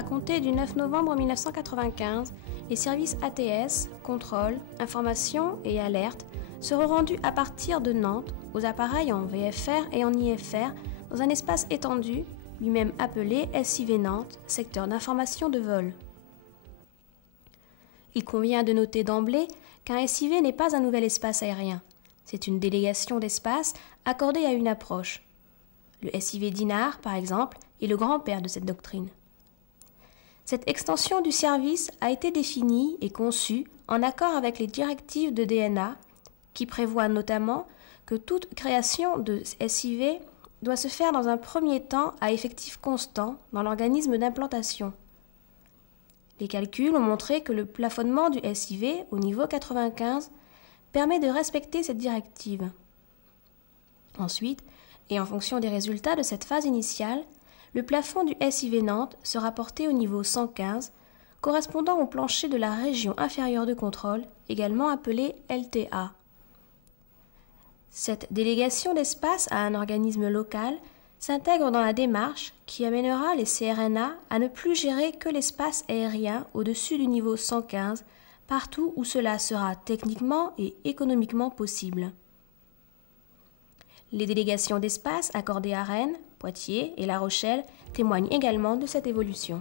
à compter du 9 novembre 1995, les services ATS, contrôle, information et alerte seront rendus à partir de Nantes aux appareils en VFR et en IFR dans un espace étendu, lui-même appelé SIV Nantes, secteur d'information de vol. Il convient de noter d'emblée qu'un SIV n'est pas un nouvel espace aérien. C'est une délégation d'espace accordée à une approche. Le SIV Dinard, par exemple, est le grand-père de cette doctrine. Cette extension du service a été définie et conçue en accord avec les directives de DNA qui prévoient notamment que toute création de SIV doit se faire dans un premier temps à effectif constant dans l'organisme d'implantation. Les calculs ont montré que le plafonnement du SIV au niveau 95 permet de respecter cette directive. Ensuite, et en fonction des résultats de cette phase initiale, le plafond du SIV Nantes sera porté au niveau 115, correspondant au plancher de la région inférieure de contrôle, également appelé LTA. Cette délégation d'espace à un organisme local s'intègre dans la démarche qui amènera les CRNA à ne plus gérer que l'espace aérien au-dessus du niveau 115, partout où cela sera techniquement et économiquement possible. Les délégations d'espace accordées à Rennes, Poitiers et La Rochelle témoignent également de cette évolution.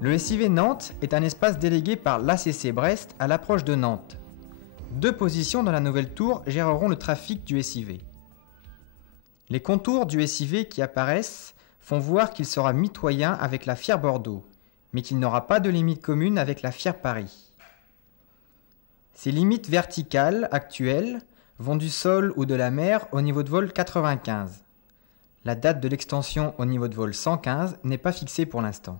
Le SIV Nantes est un espace délégué par l'ACC Brest à l'approche de Nantes. 2 positions dans la nouvelle tour géreront le trafic du SIV. Les contours du SIV qui apparaissent font voir qu'il sera mitoyen avec la FIR Bordeaux, mais qu'il n'aura pas de limite commune avec la FIR Paris. Ces limites verticales actuelles vont du sol ou de la mer au niveau de vol 95. La date de l'extension au niveau de vol 115 n'est pas fixée pour l'instant.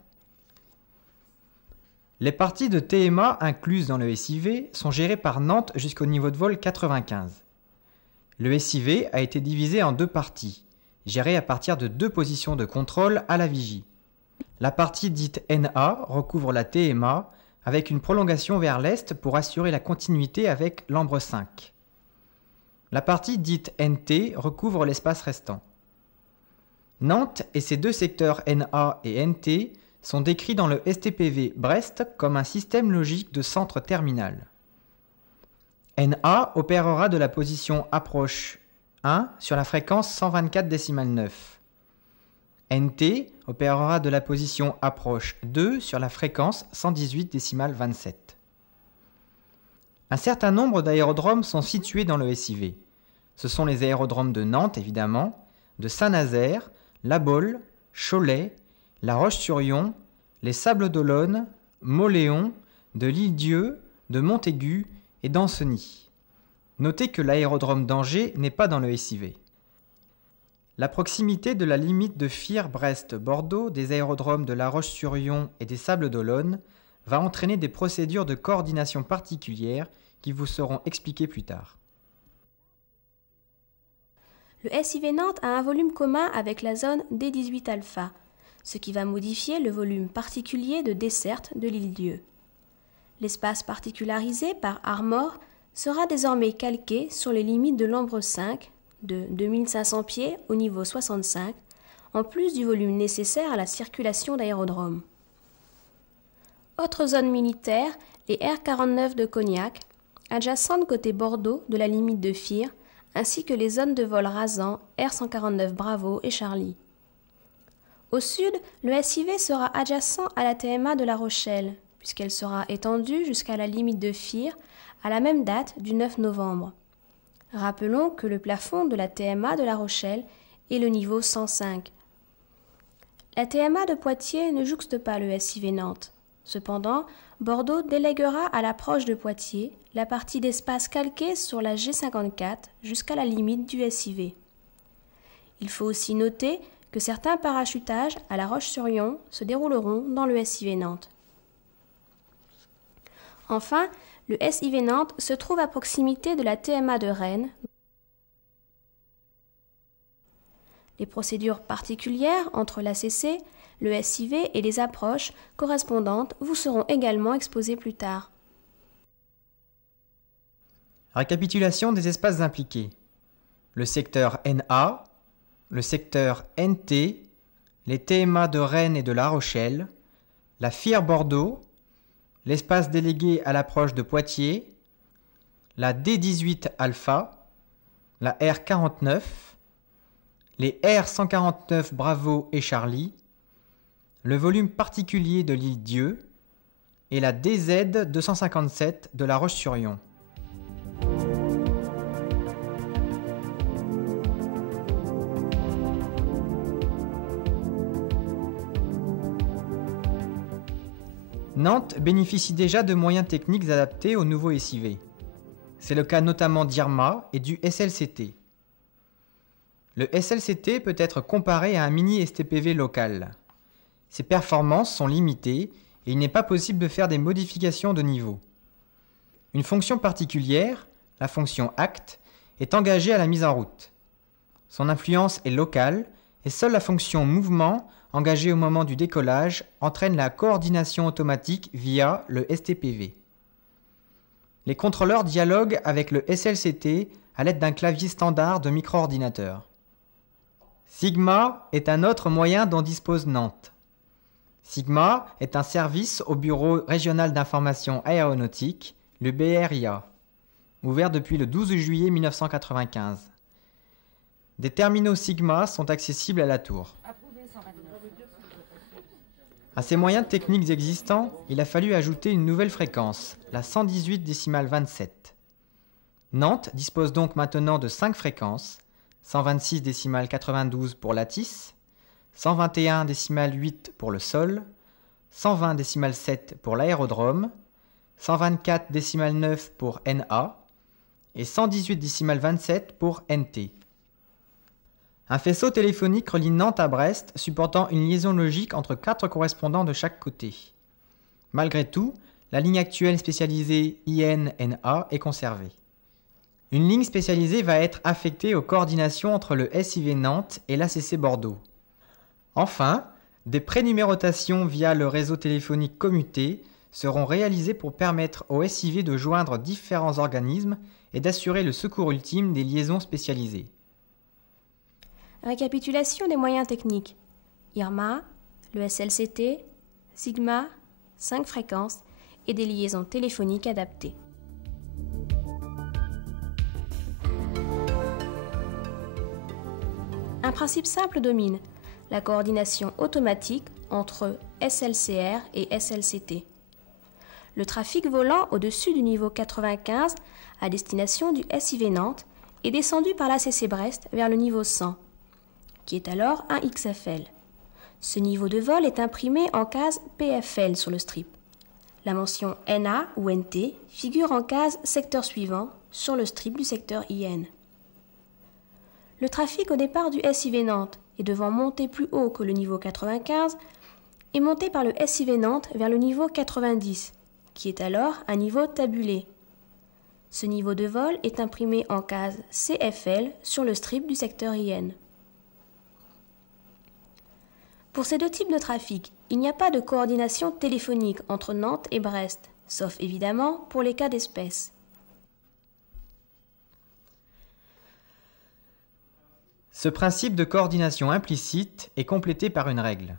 Les parties de TMA incluses dans le SIV sont gérées par Nantes jusqu'au niveau de vol 95. Le SIV a été divisé en 2 parties, gérées à partir de 2 positions de contrôle à la vigie. La partie dite NA recouvre la TMA avec une prolongation vers l'est pour assurer la continuité avec l'ambre 5. La partie dite NT recouvre l'espace restant. Nantes et ses 2 secteurs NA et NT sont décrits dans le STPV Brest comme un système logique de centre terminal. NA opérera de la position approche 1 sur la fréquence 124,9. NT opérera de la position approche 2 sur la fréquence 118,27. Un certain nombre d'aérodromes sont situés dans le SIV. Ce sont les aérodromes de Nantes évidemment, de Saint-Nazaire, La Baule, Cholet, La Roche-sur-Yon, les Sables d'Olonne, Mauléon, de l'Île-Dieu, de Montaigu et d'Ancenis. Notez que l'aérodrome d'Angers n'est pas dans le SIV. La proximité de la limite de FIR Brest-Bordeaux, des aérodromes de La Roche-sur-Yon et des Sables d'Olonne va entraîner des procédures de coordination particulières qui vous seront expliquées plus tard. Le SIV Nantes a un volume commun avec la zone D18 alpha, ce qui va modifier le volume particulier de desserte de l'Île-Dieu. L'espace particularisé par Armor sera désormais calqué sur les limites de l'ambre 5 de 2500 pieds au niveau 65, en plus du volume nécessaire à la circulation d'aérodromes. Autre zone militaire, les R49 de Cognac, adjacentes côté Bordeaux de la limite de FIR, ainsi que les zones de vol rasant R149 Bravo et Charlie. Au sud, le SIV sera adjacent à la TMA de La Rochelle, puisqu'elle sera étendue jusqu'à la limite de FIR à la même date du 9 novembre. Rappelons que le plafond de la TMA de La Rochelle est le niveau 105. La TMA de Poitiers ne jouxte pas le SIV Nantes. Cependant, Bordeaux déléguera à l'approche de Poitiers la partie d'espace calquée sur la G54 jusqu'à la limite du SIV. Il faut aussi noter que certains parachutages à La Roche-sur-Yon se dérouleront dans le SIV Nantes. Enfin, le SIV Nantes se trouve à proximité de la TMA de Rennes. Les procédures particulières entre l'ACC, le SIV et les approches correspondantes vous seront également exposées plus tard. Récapitulation des espaces impliqués. Le secteur NA, le secteur NT, les TMA de Rennes et de La Rochelle, la FIR Bordeaux, l'espace délégué à l'approche de Poitiers, la D18 Alpha, la R49, les R149 Bravo et Charlie, le volume particulier de l'île Dieu et la DZ 257 de La Roche-sur-Yon. Nantes bénéficie déjà de moyens techniques adaptés au nouveau SIV. C'est le cas notamment d'IRMA et du SLCT. Le SLCT peut être comparé à un mini STPV local. Ses performances sont limitées et il n'est pas possible de faire des modifications de niveau. Une fonction particulière, la fonction ACT, est engagée à la mise en route. Son influence est locale et seule la fonction mouvement, engagée au moment du décollage, entraîne la coordination automatique via le STPV. Les contrôleurs dialoguent avec le SLCT à l'aide d'un clavier standard de micro-ordinateur. Sigma est un autre moyen dont dispose Nantes. Sigma est un service au Bureau régional d'information aéronautique, le BRIA, ouvert depuis le 12 juillet 1995. Des terminaux Sigma sont accessibles à la tour. À ces moyens techniques existants, il a fallu ajouter une nouvelle fréquence, la 118,27. Nantes dispose donc maintenant de 5 fréquences, 126,92 pour l'ATIS, 121,8 pour le sol, 120,7 pour l'aérodrome, 124,9 pour NA et 118,27 pour NT. Un faisceau téléphonique relie Nantes à Brest, supportant une liaison logique entre 4 correspondants de chaque côté. Malgré tout, la ligne actuelle spécialisée IN-NA est conservée. Une ligne spécialisée va être affectée aux coordinations entre le SIV Nantes et l'ACC Bordeaux. Enfin, des prénumérotations via le réseau téléphonique commuté seront réalisées pour permettre au SIV de joindre différents organismes et d'assurer le secours ultime des liaisons spécialisées. Récapitulation des moyens techniques. IRMA, le SLCT, Sigma, 5 fréquences et des liaisons téléphoniques adaptées. Un principe simple domine, la coordination automatique entre SLCR et SLCT. Le trafic volant au-dessus du niveau 95 à destination du SIV Nantes est descendu par l'ACC Brest vers le niveau 100. Qui est alors un XFL. Ce niveau de vol est imprimé en case PFL sur le strip. La mention NA ou NT figure en case secteur suivant sur le strip du secteur IN. Le trafic au départ du SIV Nantes est devant monter plus haut que le niveau 95 est monté par le SIV Nantes vers le niveau 90, qui est alors un niveau tabulé. Ce niveau de vol est imprimé en case CFL sur le strip du secteur IN. Pour ces deux types de trafic, il n'y a pas de coordination téléphonique entre Nantes et Brest, sauf évidemment pour les cas d'espèce. Ce principe de coordination implicite est complété par une règle.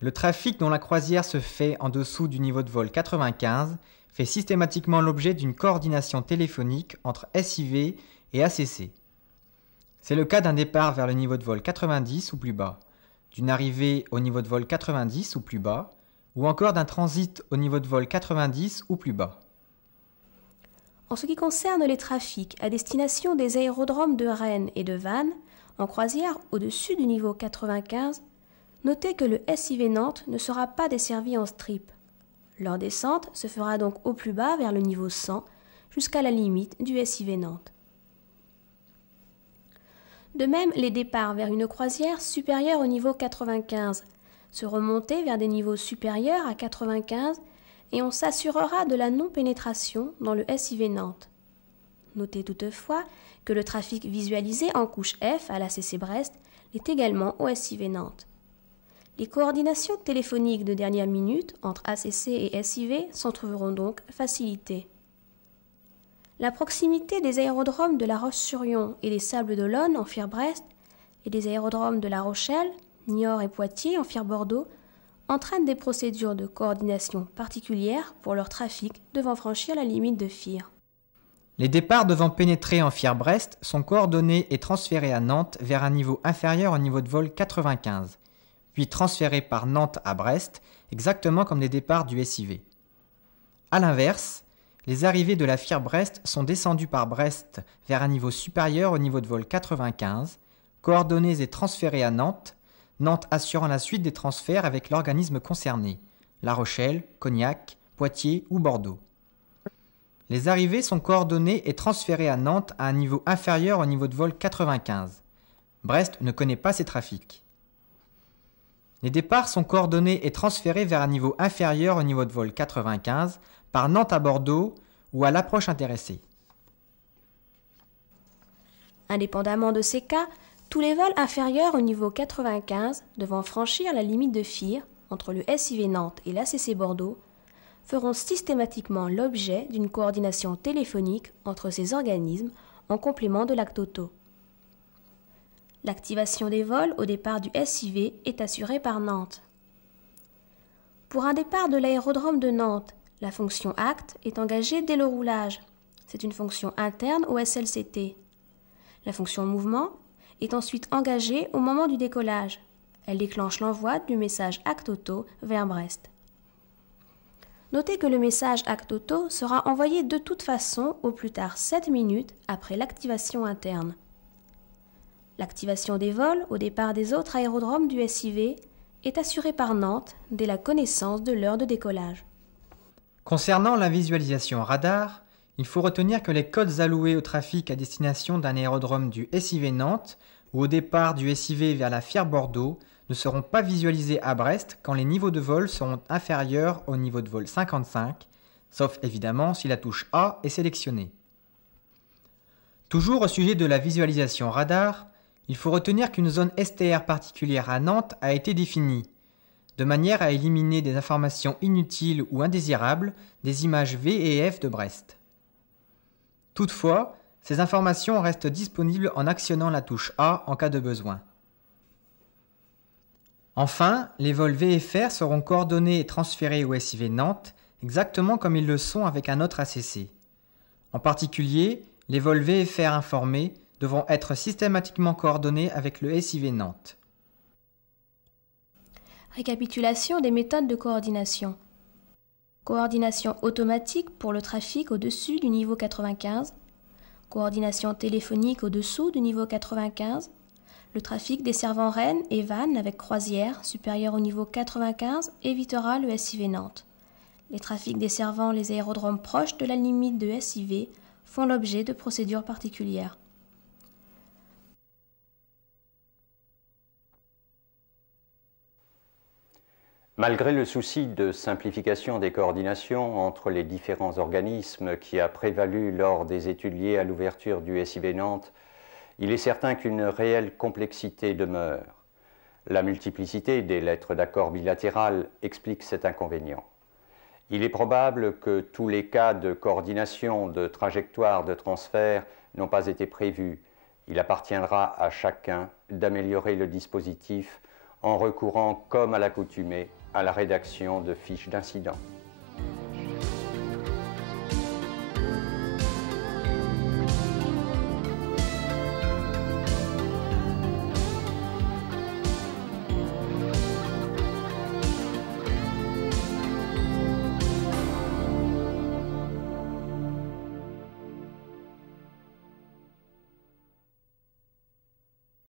Le trafic dont la croisière se fait en dessous du niveau de vol 95 fait systématiquement l'objet d'une coordination téléphonique entre SIV et ACC. C'est le cas d'un départ vers le niveau de vol 90 ou plus bas, d'une arrivée au niveau de vol 90 ou plus bas, ou encore d'un transit au niveau de vol 90 ou plus bas. En ce qui concerne les trafics à destination des aérodromes de Rennes et de Vannes, en croisière au-dessus du niveau 95, notez que le SIV Nantes ne sera pas desservi en strip. Leur descente se fera donc au plus bas vers le niveau 100, jusqu'à la limite du SIV Nantes. De même, les départs vers une croisière supérieure au niveau 95 seront montés vers des niveaux supérieurs à 95 et on s'assurera de la non-pénétration dans le SIV Nantes. Notez toutefois que le trafic visualisé en couche F à l'ACC Brest est également au SIV Nantes. Les coordinations téléphoniques de dernière minute entre ACC et SIV s'en trouveront donc facilitées. La proximité des aérodromes de La Roche-sur-Yon et des Sables-d'Olonne en Fir-Brest et des aérodromes de La Rochelle, Niort et Poitiers en Fir-Bordeaux entraîne des procédures de coordination particulières pour leur trafic devant franchir la limite de Fir. Les départs devant pénétrer en Fir-Brest sont coordonnés et transférés à Nantes vers un niveau inférieur au niveau de vol 95, puis transférés par Nantes à Brest, exactement comme les départs du SIV. A l'inverse, les arrivées de la Fir-Brest sont descendues par Brest vers un niveau supérieur au niveau de vol 95, coordonnées et transférées à Nantes, Nantes assurant la suite des transferts avec l'organisme concerné, La Rochelle, Cognac, Poitiers ou Bordeaux. Les arrivées sont coordonnées et transférées à Nantes à un niveau inférieur au niveau de vol 95. Brest ne connaît pas ces trafics. Les départs sont coordonnés et transférés vers un niveau inférieur au niveau de vol 95 par Nantes à Bordeaux ou à l'approche intéressée. Indépendamment de ces cas, tous les vols inférieurs au niveau 95 devant franchir la limite de Fir entre le SIV Nantes et l'ACC Bordeaux feront systématiquement l'objet d'une coordination téléphonique entre ces organismes en complément de l'acte auto. L'activation des vols au départ du SIV est assurée par Nantes. Pour un départ de l'aérodrome de Nantes, la fonction acte est engagée dès le roulage. C'est une fonction interne au SLCT. La fonction mouvement est ensuite engagée au moment du décollage. Elle déclenche l'envoi du message acte auto vers Brest. Notez que le message acte auto sera envoyé de toute façon au plus tard 7 minutes après l'activation interne. L'activation des vols au départ des autres aérodromes du SIV est assurée par Nantes dès la connaissance de l'heure de décollage. Concernant la visualisation radar, il faut retenir que les codes alloués au trafic à destination d'un aérodrome du SIV Nantes ou au départ du SIV vers la Fir-Bordeaux ne seront pas visualisés à Brest quand les niveaux de vol seront inférieurs au niveau de vol 55, sauf évidemment si la touche A est sélectionnée. Toujours au sujet de la visualisation radar, il faut retenir qu'une zone STR particulière à Nantes a été définie, de manière à éliminer des informations inutiles ou indésirables des images V et F de Brest. Toutefois, ces informations restent disponibles en actionnant la touche A en cas de besoin. Enfin, les vols VFR seront coordonnés et transférés au SIV Nantes, exactement comme ils le sont avec un autre ACC. En particulier, les vols VFR informés devront être systématiquement coordonnés avec le SIV Nantes. Récapitulation des méthodes de coordination. Coordination automatique pour le trafic au-dessus du niveau 95. Coordination téléphonique au-dessous du niveau 95. Le trafic desservant Rennes et Vannes avec croisière supérieure au niveau 95 évitera le SIV Nantes. Les trafics desservant les aérodromes proches de la limite de SIV font l'objet de procédures particulières. Malgré le souci de simplification des coordinations entre les différents organismes qui a prévalu lors des études liées à l'ouverture du SIV Nantes, il est certain qu'une réelle complexité demeure. La multiplicité des lettres d'accord bilatérales explique cet inconvénient. Il est probable que tous les cas de coordination de trajectoire de transfert n'ont pas été prévus. Il appartiendra à chacun d'améliorer le dispositif en recourant, comme à l'accoutumée, à la rédaction de fiches d'incident.